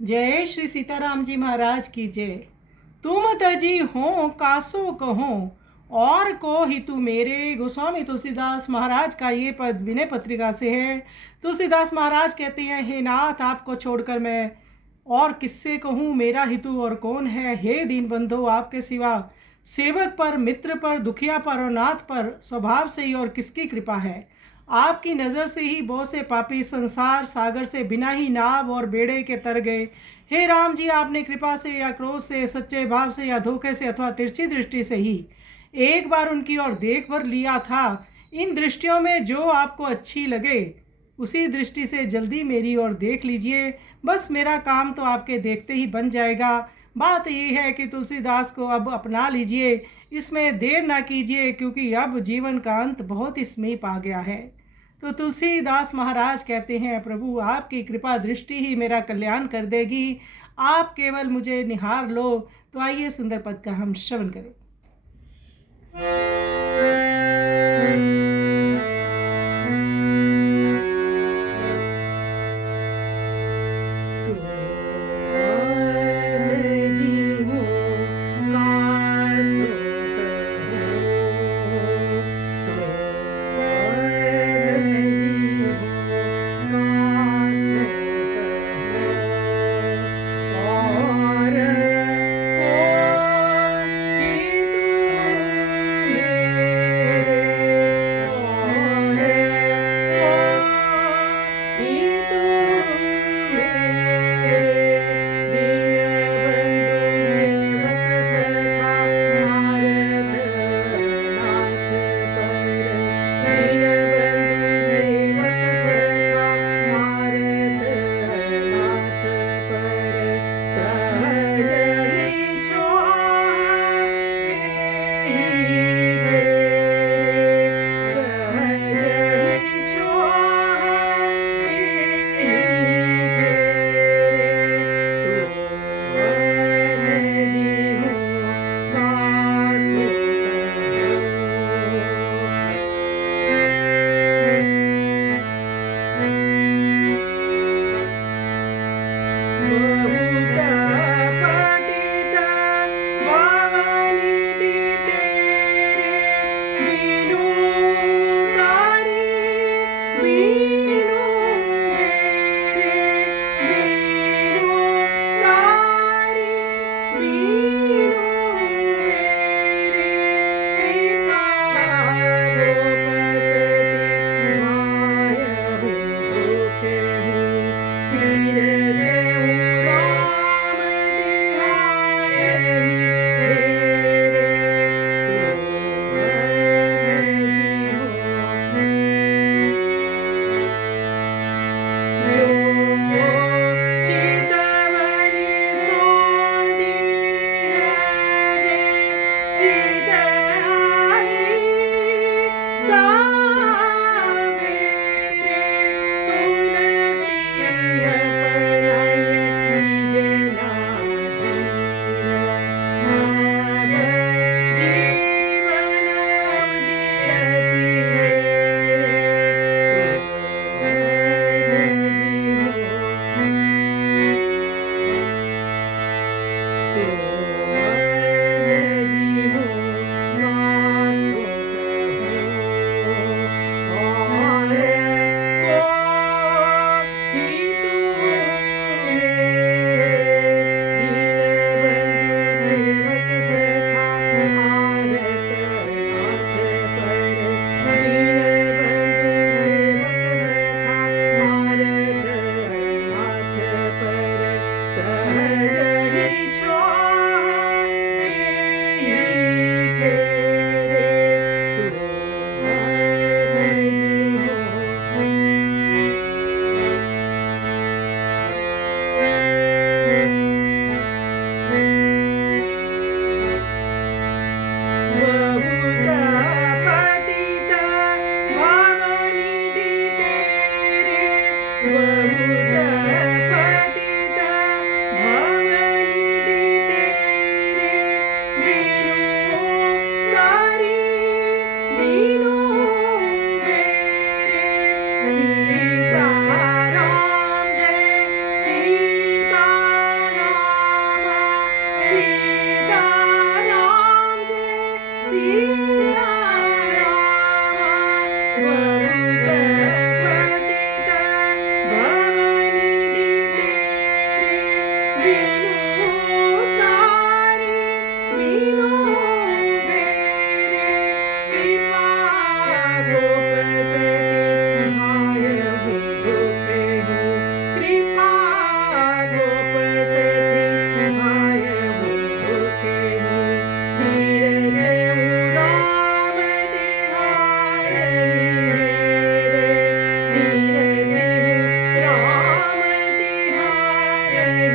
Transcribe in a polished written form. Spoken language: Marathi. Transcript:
जय श्री सीताराम जी महाराज की जय। तुम तजी हो कासो कहो और को ही तू मेरे। गोस्वामी तुलसीदास महाराज का ये पद विनय पत्रिका से है। तुलसीदास महाराज कहते हैं, हे नाथ, आपको छोड़कर मैं और किससे कहूँ, मेरा हितु और कौन है। हे दीन बंधो, आपके सिवा सेवक पर, मित्र पर, दुखिया पर और नाथ पर स्वभाव से ही और किसकी कृपा है। आपकी नज़र से ही बहुत से पापी संसार सागर से बिना ही नाव और बेड़े के तर गए। हे राम जी, आपने कृपा से या क्रोध से, सच्चे भाव से या धोखे से अथवा तिरछी दृष्टि से ही एक बार उनकी ओर देख भर लिया था। इन दृष्टियों में जो आपको अच्छी लगे उसी दृष्टि से जल्दी मेरी ओर देख लीजिए। बस मेरा काम तो आपके देखते ही बन जाएगा। बात यह है कि तुलसीदास को अब अपना लीजिए, इसमें देर ना कीजिए, क्योंकि अब जीवन का अंत बहुत ही समीप आ गया है। तो तुलसीदास महाराज कहते हैं, प्रभु आपकी कृपा दृष्टि ही मेरा कल्याण कर देगी। आप केवल मुझे निहार लो। तो आइए सुंदर पद का हम श्रवण करें। बीनू तारी बीनू बेरे कृपा गोप सती भाय दुखे हो कृपा गोप सती भाय दुखे हो धीरज राम तिहारई रे धीरज राम तिहारई